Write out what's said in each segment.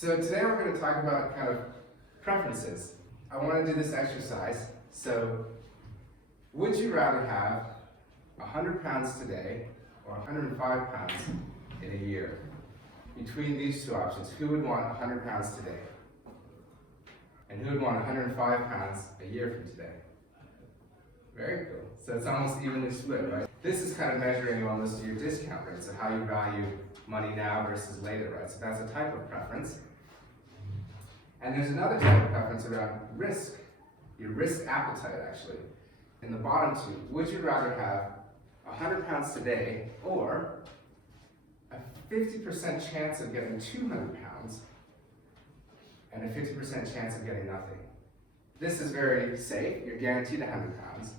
So today we're going to talk about kind of preferences. I want to do this exercise. So would you rather have 100 pounds today or 105 pounds in a year? Between these two options, who would want 100 pounds today? And who would want 105 pounds a year from today? Very cool. So it's almost evenly split, right? This is kind of measuring almost your discount rate, so how you value money now versus later, right? So that's a type of preference. And there's another type of preference around risk, your risk appetite actually. In the bottom two, would you rather have 100 pounds today or a 50% chance of getting 200 pounds and a 50% chance of getting nothing? This is very safe, you're guaranteed 100 pounds.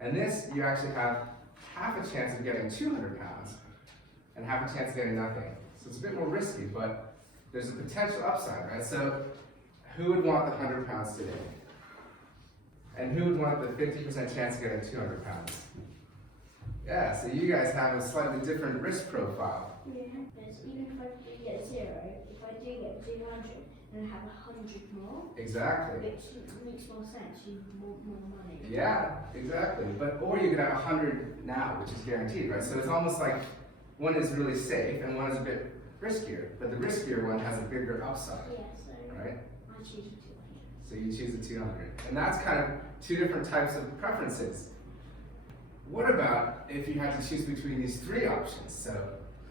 And this, you actually have half a chance of getting 200 pounds and half a chance of getting nothing. So it's a bit more risky, but there's a potential upside, right? So who would want the 100 pounds today? And who would want the 50% chance of getting 200 pounds? Yeah, so you guys have a slightly different risk profile. Yeah, because even if I do get 0, if I do get 200 and I have 100 more, Exactly. which makes more sense, you want more money. Yeah, exactly. But or you could have 100 now, which is guaranteed, right? So it's almost like one is really safe and one is a bit riskier. But the riskier one has a bigger upside, Yeah, so right? I choose 200. So you choose the 200. And that's kind of two different types of preferences. What about if you had to choose between these three options? So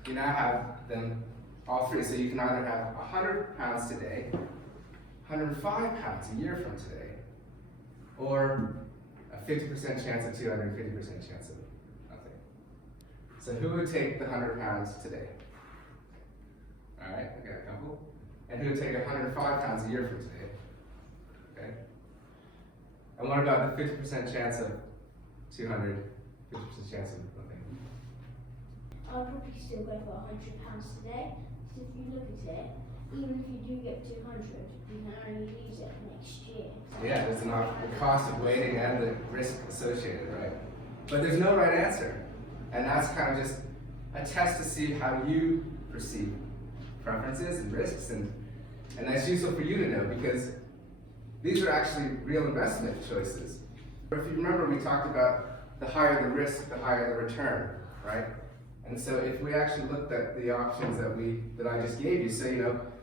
you now have them all three. So you can either have 100 pounds today, 105 pounds a year from today, or a 50% chance of 200 and 50% chance of nothing. So who would take the 100 pounds today? All right, I got a couple. And who would take 105 pounds a year from today? Okay. And what about the 50% chance of 200, 50% chance of nothing? I'll probably still go for 100 pounds today. Because if you look at it, even if you do get 200, you can only use it next year. So Yeah, there's the cost of waiting and the risk associated, right? But there's no right answer. And that's kind of just a test to see how you perceive preferences and risks, and that's useful for you to know because these are actually real investment choices. If you remember, we talked about the higher the risk, the higher the return, right? And so if we actually looked at the options that I just gave you, so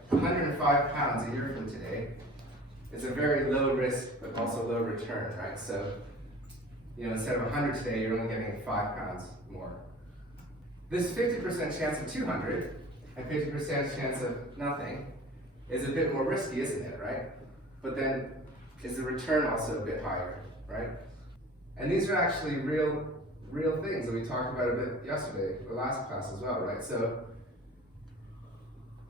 105 pounds a year from today is a very low risk but also low return, right? So instead of 100 today, you're only getting 5 pounds more. This 50% chance of 200 and 50% chance of nothing is a bit more risky, isn't it, right? But then is the return also a bit higher, right? And these are actually real things that we talked about a bit yesterday, the last class as well, right? So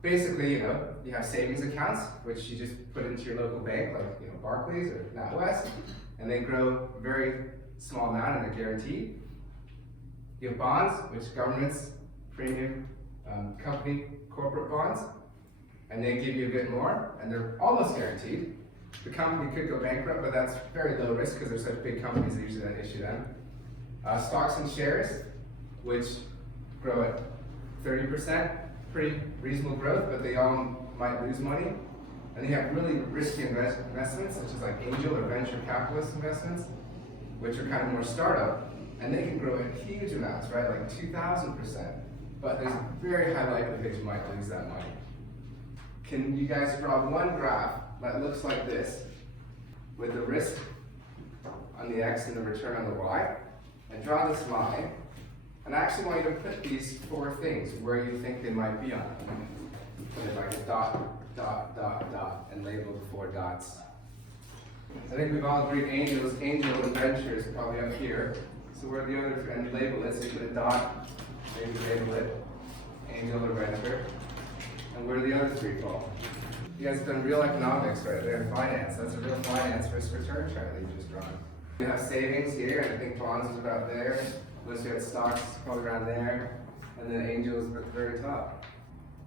basically, you have savings accounts, which you just put into your local bank, like Barclays or NatWest, and they grow a very small amount and they're guaranteed. You have bonds, which governments, premium, company, corporate bonds, and they give you a bit more, and they're almost guaranteed. The company could go bankrupt, but that's very low risk because they're such big companies that usually don't issue them. Stocks and shares, which grow at 30%, pretty reasonable growth, but they all might lose money. And you have really risky investments, such as like angel or venture capitalist investments, which are kind of more startup, and they can grow at huge amounts, right, like 2,000%. But there's a very high likelihood you might lose that money. Can you guys draw one graph that looks like this, with the risk on the x and the return on the y, and draw this line, and I actually want you to put these 4 things where you think they might be on. Put it like a dot, dot, dot, dot, and label the 4 dots. I think we've all agreed angel and venture is probably up here. So where the other, and label it, so you put a dot, maybe label it, angel or venture. And where do the other 3 fall? You guys have done real economics right there, finance. That's a real finance risk return chart that you just drawn. You have savings here, and I think bonds is about there. Unless you had stocks, probably around there. And then angels at the very top.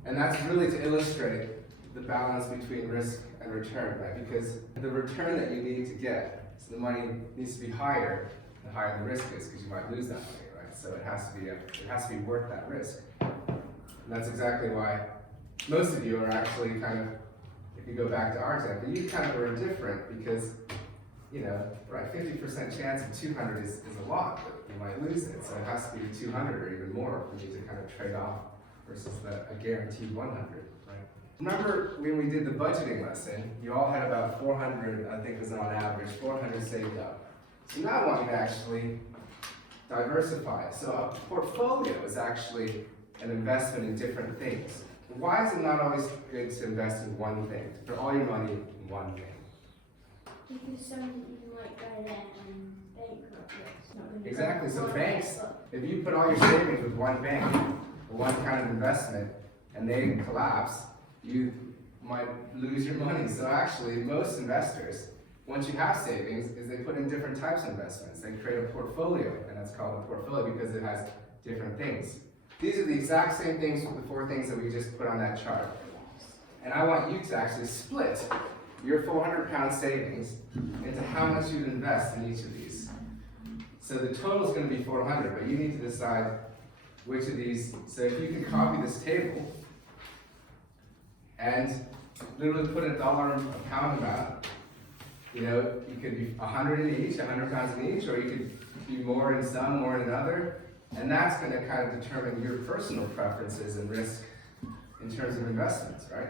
And that's really to illustrate the balance between risk and return, right? Because the return that you need to get, so the money needs to be higher, the higher the risk is, because you might lose that money, right? So it has to be worth that risk. And that's exactly why most of you are actually kind of, if you go back to our example, you kind of are indifferent because, you know, right, 50% chance of 200 is a lot, but you might lose it. So it has to be 200 or even more for you to kind of trade off versus a guaranteed 100, right? Remember when we did the budgeting lesson, you all had about 400, I think was on average, 400 saved up. So now I want you to actually diversify. So a portfolio is actually an investment in different things. Why is it not always good to invest in one thing, to put all your money in one thing? Because some you might go there and bankrupt. It's not gonna be Exactly, so one banks, but if you put all your savings with one bank, or one kind of investment, and they collapse, you might lose your money. So actually, most investors, once you have savings, is they put in different types of investments. They create a portfolio, and that's called a portfolio because it has different things. These are the exact same things, the 4 things that we just put on that chart. And I want you to actually split your 400-pound savings into how much you'd invest in each of these. So the total is going to be 400, but you need to decide which of these. So if you can copy this table and literally put a dollar a pound amount, you know, you could be 100 in each, 100 pounds in each, or you could be more in some, more in another. And that's going to kind of determine your personal preferences and risk in terms of investments, right?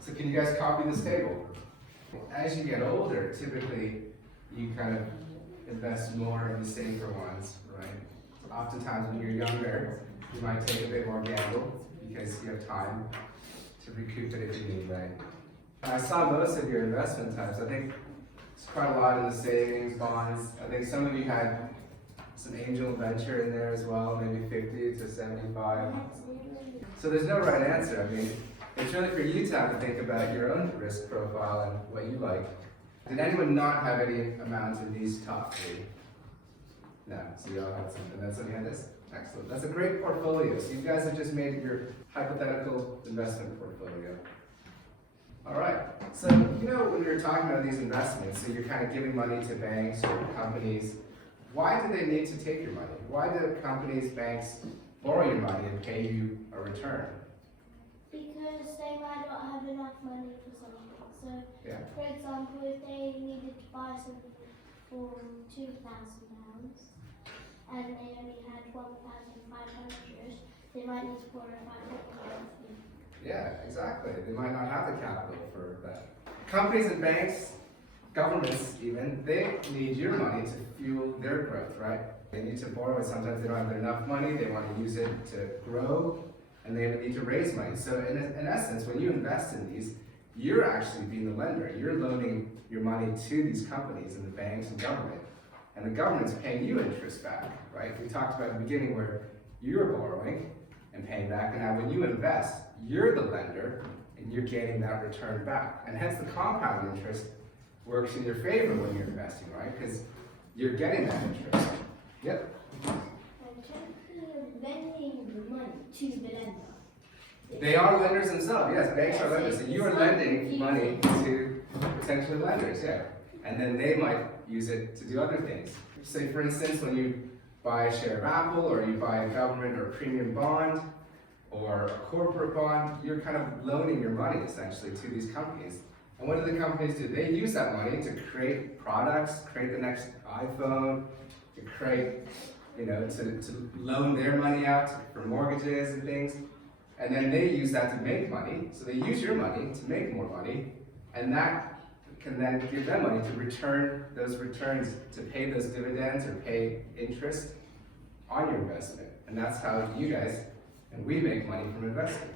So can you guys copy this table? As you get older, typically you kind of invest more in the safer ones, right? Oftentimes when you're younger, you might take a bit more gamble because you have time to recoup it if you need, right? I saw most of your investment types. I think it's quite a lot in the savings, bonds. I think some of you had some angel venture in there as well, maybe 50 to 75. So there's no right answer. I mean, it's really for you to have to think about your own risk profile and what you like. Did anyone not have any amounts in these top 3? No, so you all had something. That's what you had this? Excellent. That's a great portfolio. So you guys have just made your hypothetical investment portfolio. All right. So, you know, when you're talking about these investments, so you're kind of giving money to banks or companies, why do they need to take your money? Why do companies, banks borrow your money and pay you a return? because they might not have enough money for something. So, Yeah. for example, if they needed to buy something for £2,000 and they only had 1,500, they might need to borrow 500. Yeah, exactly. They might not have the capital for that. Companies and banks, governments even, they need your money to fuel their growth, right? They need to borrow it. Sometimes they don't have enough money. They want to use it to grow, and they need to raise money. So in essence, when you invest in these, you're actually being the lender. You're loaning your money to these companies and the banks and government. And the government's paying you interest back, right? We talked about at the beginning where you're borrowing and paying back, and now when you invest, you're the lender, and you're getting that return back. And hence the compound interest works in your favor when you're investing, right? Because you're getting that interest. Yep. And technically, you're lending the money to the lender. They are lenders themselves, yes, banks are lenders. So you are lending money to potentially lenders, yeah. And then they might use it to do other things. Say, for instance, when you buy a share of Apple, or you buy a government or premium bond, or a corporate bond, you're kind of loaning your money essentially to these companies. And what do the companies do? They use that money to create products, create the next iPhone, to create, you know, to loan their money out for mortgages and things. And then they use that to make money. So they use your money to make more money. And that can then give them money to return those returns, to pay those dividends or pay interest on your investment. And that's how you guys and we make money from investing.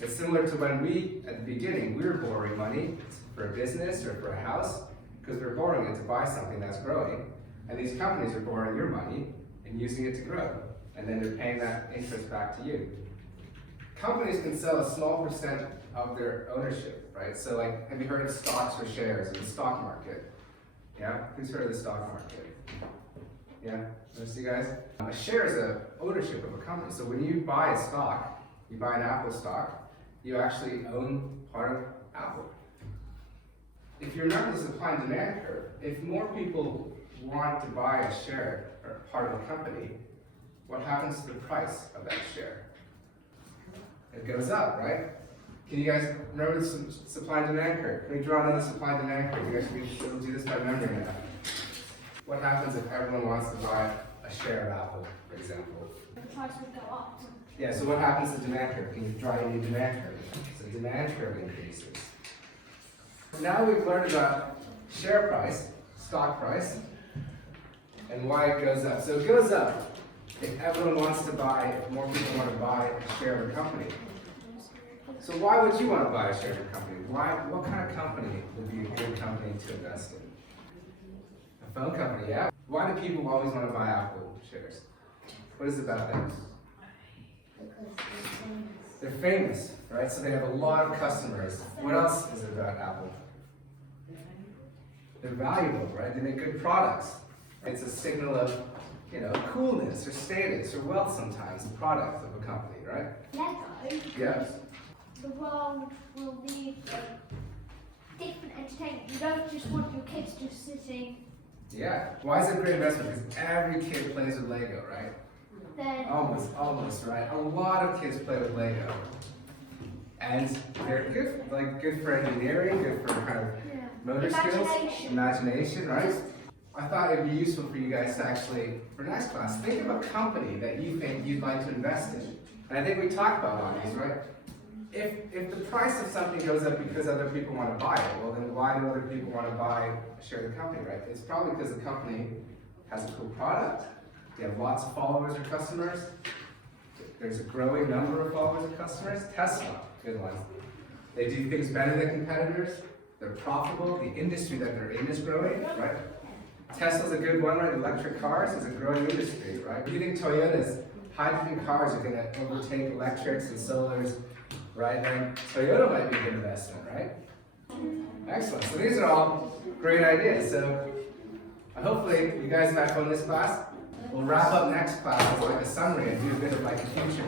It's similar to when we, at the beginning, we were borrowing money for a business or for a house, because we're borrowing it to buy something that's growing. And these companies are borrowing your money and using it to grow. And then they're paying that interest back to you. Companies can sell a small percent of their ownership, right? So like, have you heard of stocks or shares in the stock market? Yeah? Who's heard of the stock market? Yeah? Most of you guys? A share is a ownership of a company. So when you buy a stock, you buy an Apple stock, you actually own part of Apple. If you remember the supply and demand curve, if more people want to buy a share or part of a company, what happens to the price of that share? it goes up, right? Can you guys remember the supply and demand curve? Can we draw another supply and demand curve? You guys should be able to do this by remembering that. What happens if everyone wants to buy a share of Apple, for example? The price would go up. Yeah, so what happens to demand curve? Can you draw a new demand curve? So demand curve increases. Now we've learned about share price, stock price, and why it goes up. So it goes up if everyone wants to buy, if more people want to buy a share of a company. So why would you want to buy a share of a company? What kind of company would be a good company to invest in? A phone company, yeah. Why do people always want to buy Apple shares? What is it about them? Because They're famous, right? So they have a lot of customers. What else is it about Apple? They're valuable, right? They make good products. It's a signal of, coolness or status or wealth sometimes, the product of a company, right? Lego, Yes. the world will need different entertainment. You don't just want your kids just sitting Yeah. Why is it a great investment? Because every kid plays with Lego, right? there. Almost, right? A lot of kids play with Lego. And they're good for engineering, good for kind of motor skills, imagination, right? I thought it'd be useful for you guys to actually, for next class, think of a company that you think you'd like to invest in. And I think we talked about all these, right? If the price of something goes up because other people want to buy it, well then why do other people want to buy a share of the company, right? It's probably because the company has a cool product, they have lots of followers or customers, there's a growing number of followers and customers. Tesla, good one. They do things better than competitors, they're profitable, the industry that they're in is growing, right? Tesla's a good one, right? Electric cars is a growing industry, right? Do you think Toyota's hydrogen cars are going to overtake electrics and solars, right? Then Toyota might be a good investment, right? Excellent. So these are all great ideas. So hopefully you guys back home this class, we'll wrap up next class with like a summary and do a bit of like a future